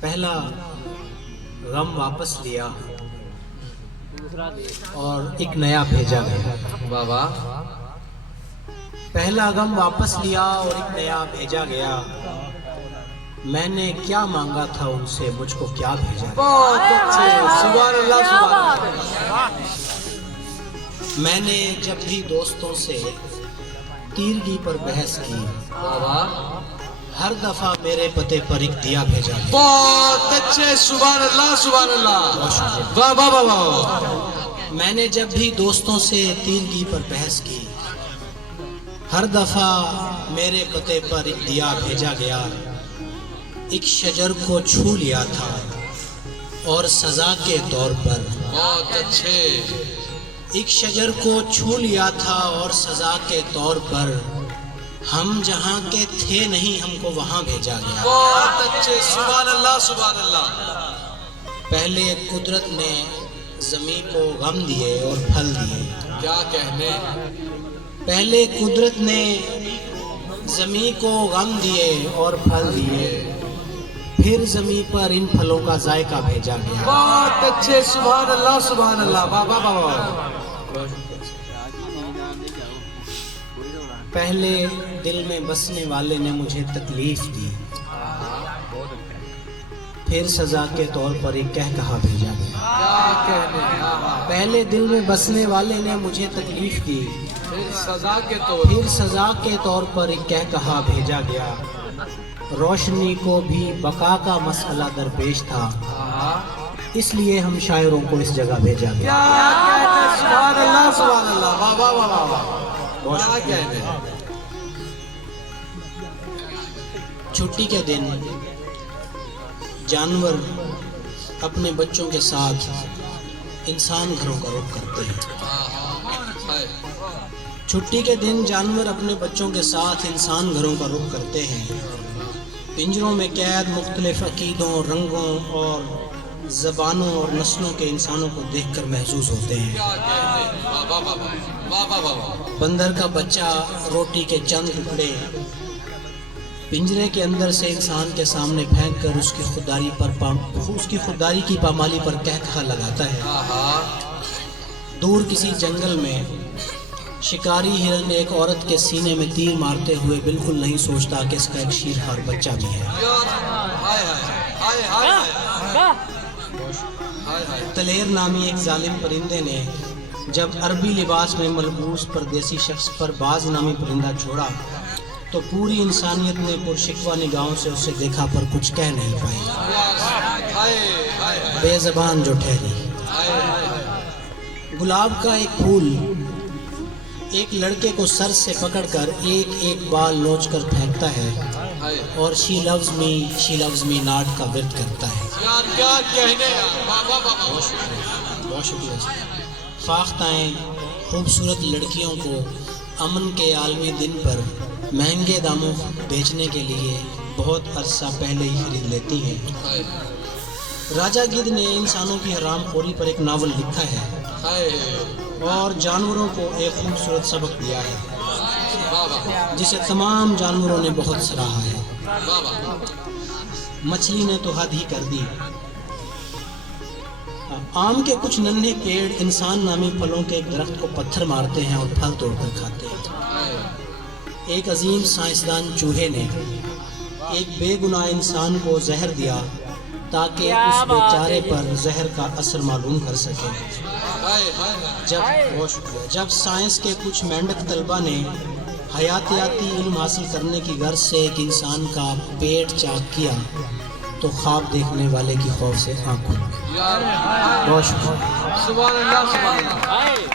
پہلا غم واپس لیا اور ایک نیا بھیجا گیا۔ واہ واہ، پہلا غم واپس لیا اور ایک نیا بھیجا گیا۔ میں نے کیا مانگا تھا ان سے، مجھ کو کیا بھیجا گیا۔ بہت اچھے، سبحان اللہ سبحان اللہ۔ میں نے جب بھی دوستوں سے تیرگی پر بحث کی، واہ واہ، ہر دفعہ میرے پتے پر ایک دیا بھیجا گیا۔ بہت اچھے، سبحان اللہ سبحان اللہ، واہ واہ واہ واہ۔ میں نے جب بھی دوستوں سے تیرگی پر بحث کی، ہر دفعہ میرے پتے پر ایک دیا بھیجا گیا۔ ایک شجر کو چھو لیا تھا اور سزا کے طور پر، بہت اچھے، ایک شجر کو چھو لیا تھا اور سزا کے طور پر، ہم جہاں کے تھے نہیں ہم کو وہاں بھیجا گیا۔ بہت اچھے، سبحان اللہ سبحان اللہ۔ پہلے قدرت نے زمین کو غم دیے اور پھل دیے۔ کیا کہنے، پہلے قدرت نے زمین کو غم دیے اور پھل دیے، پھر زمین پر ان پھلوں کا ذائقہ بھیجا گیا۔ بہت اچھے، سبحان اللہ سبحان اللہ، واہ واہ واہ واہ۔ پہلے دل میں بسنے والے نے مجھے تکلیف دی، پھر سزا کے طور پر ایک کہا بھیجا گیا۔ کیا کہنے، پہلے دل میں بسنے والے نے مجھے تکلیف دی، پھر سزا کے طور پھر سزا کے طور پر ایک کہا بھیجا گیا۔ روشنی کو بھی بقا کا مسئلہ درپیش تھا، اس لیے ہم شاعروں کو اس جگہ بھیجا گیا۔ کیا کہنے، سبحان اللہ سبحان اللہ، واہ واہ واہ واہ۔ کیا کہنے، چھٹی کے دن جانور اپنے بچوں کے ساتھ انسان گھروں کا رخ کرتے ہیں۔ چھٹی کے دن جانور اپنے بچوں کے ساتھ انسان گھروں کا رخ کرتے ہیں۔ پنجروں میں قید مختلف عقیدوں، رنگوں اور زبانوں اور نسلوں کے انسانوں کو دیکھ کر محظوظ ہوتے ہیں۔ کیا کہنے، واہ واہ واہ واہ، واہ واہ واہ۔ بندر کا بچہ روٹی کے چند ٹکڑے پنجرے کے اندر سے انسان کے سامنے پھینک کر اس کی خودداری کی پامالی پر کہا لگاتا ہے۔ دور کسی جنگل میں شکاری ہرن ایک عورت کے سینے میں تیر مارتے ہوئے بالکل نہیں سوچتا کہ اس کا ایک شیرخوار بچہ بھی ہے۔ تلیر نامی ایک ظالم پرندے نے جب عربی لباس میں ملبوس پردیسی شخص پر باز نامی پرندہ چھوڑا تو پوری انسانیت نے پرشکوہ نگاہوں سے اسے دیکھا پر کچھ کہہ نہیں پائی، بے زبان جو ٹھہری۔ گلاب کا ایک پھول ایک لڑکے کو سر سے پکڑ کر ایک ایک بال نوچ کر پھینکتا ہے اور شی لوز می ناٹ کا ورد کرتا ہے۔ کیا کہنے، واہ واہ واہ۔ بہت شکریہ۔ فاختائیں خوبصورت لڑکیوں کو امن کے عالمی دن پر مہنگے داموں بیچنے کے لیے بہت عرصہ پہلے ہی خرید لیتی ہیں۔ راجہ گدھ نے انسانوں کی حرام خوری پر ایک ناول لکھا ہے اور جانوروں کو ایک خوبصورت سبق دیا ہے جسے تمام جانوروں نے بہت سراہا ہے۔ مچھلی نے تو حد ہی کر دی۔ آم کے کچھ ننھے پیڑ انسان نامی پھلوں کے ایک درخت کو پتھر مارتے ہیں اور پھل توڑ کر کھاتے ہیں۔ ایک عظیم سائنسدان چوہے نے ایک بے گناہ انسان کو زہر دیا تاکہ اس بیچارے پر زہر کا اثر معلوم کر سکے۔ جب سائنس کے کچھ مینڈک طلبہ نے حیاتیاتی علم حاصل کرنے کی غرض سے ایک انسان کا پیٹ چاک کیا تو خواب دیکھنے والے کی خوف سے آنکھ کھل گئی۔ سبحان اللہ سبحان اللہ۔